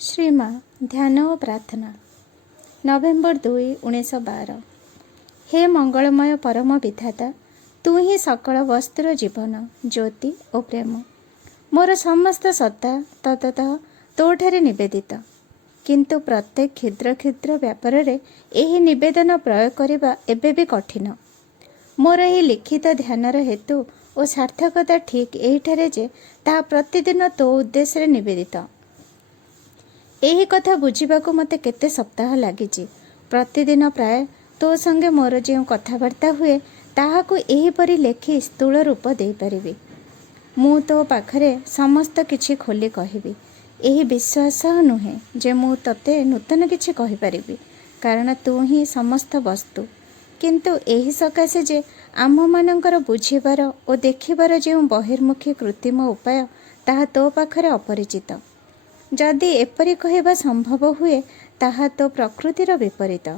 श्रीमा ध्यान और प्रार्थना नवेम्बर 2, 1912। हे मंगलमय परम विधाता, तू ही सकल वस्तुर जीवन ज्योति और प्रेम। मोर समस्त सत्ता ततः तोठारे निवेदित, किंतु प्रत्येक क्षुद्र क्षुद्र व्यापार रे एही निवेदन प्रयोग करने एबे भी कठिन। मोर यही लिखित ध्यानर हेतु और सार्थकता ठीक एहिठारे जे ताहा प्रतिदिन तो उद्देश्य निवेदित। एही कथा बुझिबाकू मते केते सप्ताह लागिछि। प्रतिदिन प्राय तो संगे मोर जो कथबार्ता हुए ताहाकू एहीपरि लेखि स्थूल रूप दे परिबि। मु तो पाखरे समस्त किछि खोली कहिबि। एही विश्वास नुहे जे मु तते नूतन किछि कहि परिबि, कारण तू ही समस्त वस्तु। किंतु एही सकाशे जे आम मानकर बुझिबार और देखिबार जो बहिर्मुखी कृत्रिम उपाय ताहा तो पाखरे अपरिचित। जदि एपरि कहवा संभव हुए ताहा तो प्रकृतिर विपरीत।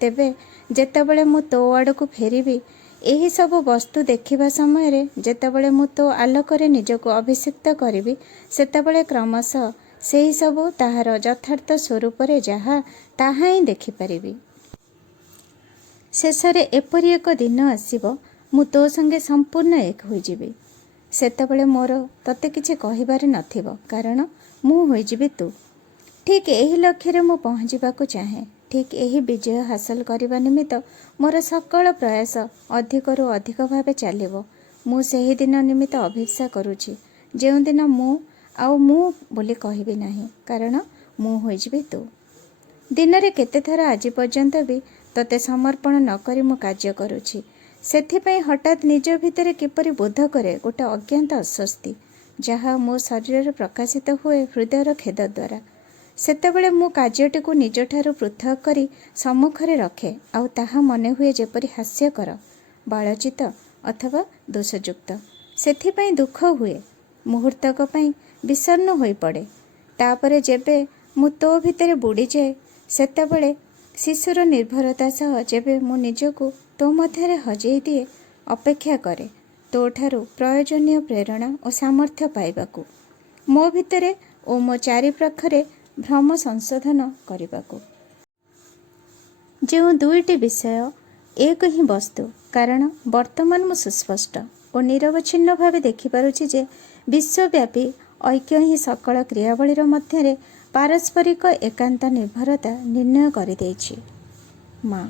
तेबे जेतेबेले मु तो आड़कू फेरिबि, एही सब वस्तु देखिबा समय रे जेतेबेले मु तो आलोकरे निजको अभिषिक्त करिबि, सेतेबेले क्रमशः सेही सब ताहार यथार्थ स्वरूप रे जहा ताहा ही देखि परिबि। शेषरे एपरि एक दिन आसीबो मु तो संगे संपूर्ण एक होइजिबि। सेतेबेले मोर तते किछि कहिबारे नथिबो, कारण मु होइजिबि तू। ठीक एही लक्ष्य रे मु पहुँचीबाकू चाहे। ठीक एही विजय हासिल करबा निमित्त मोर सकल प्रयास अधिकरू अधिक भावे चलिबो। मु सेही दिन निमित्त अभिप्सा करूछि, जेउ दिन मु बोली कहिबि नाही, कारण मु होइजिबि तू। दिन रे केते थर आज पर्यंत भी तते समर्पण न करी मु कार्य करूछि। सेथिपई हठात निज भितरे किपरि बोध करे गोटे अज्ञात अस्वस्ति, जहा मो शरीर प्रकाशित हुए हृदयर खेद द्वारा। सेतेबेले मु कार्यटी को निजठारु पृथक करी सम्मुखरे रखे, आउ ताहा मने हुए जेपरि हास्यकर, बालचित अथवा दोषयुक्त। सेथिपई दुख हुए, मुहूर्तक पई विषण्ण होई पड़े। तापरे जेबे मु तो भितरे बुड़ी जाए, सेतेबेले शिशुर निर्भरता सह जेबे मु निजको तो मध्यरे हजेई दिए, अपेक्षा करे तोठारु प्रयोजनीय प्रेरणा और सामर्थ्य पाइबाकू, मो भितरे और मो चारि पाखरे भ्रम संशोधन करिबाकू। जो दुईटी विषय एक ही वस्तु, कारण वर्तमान मु सुस्पष्ट और निरवच्छिन्न भावे देखिपारुछि जे विश्वव्यापी ऐक्य ही सकल क्रियावलीर मध्यरे पारस्परिक एकांत निर्भरता निर्णय करि दैछि। माँ।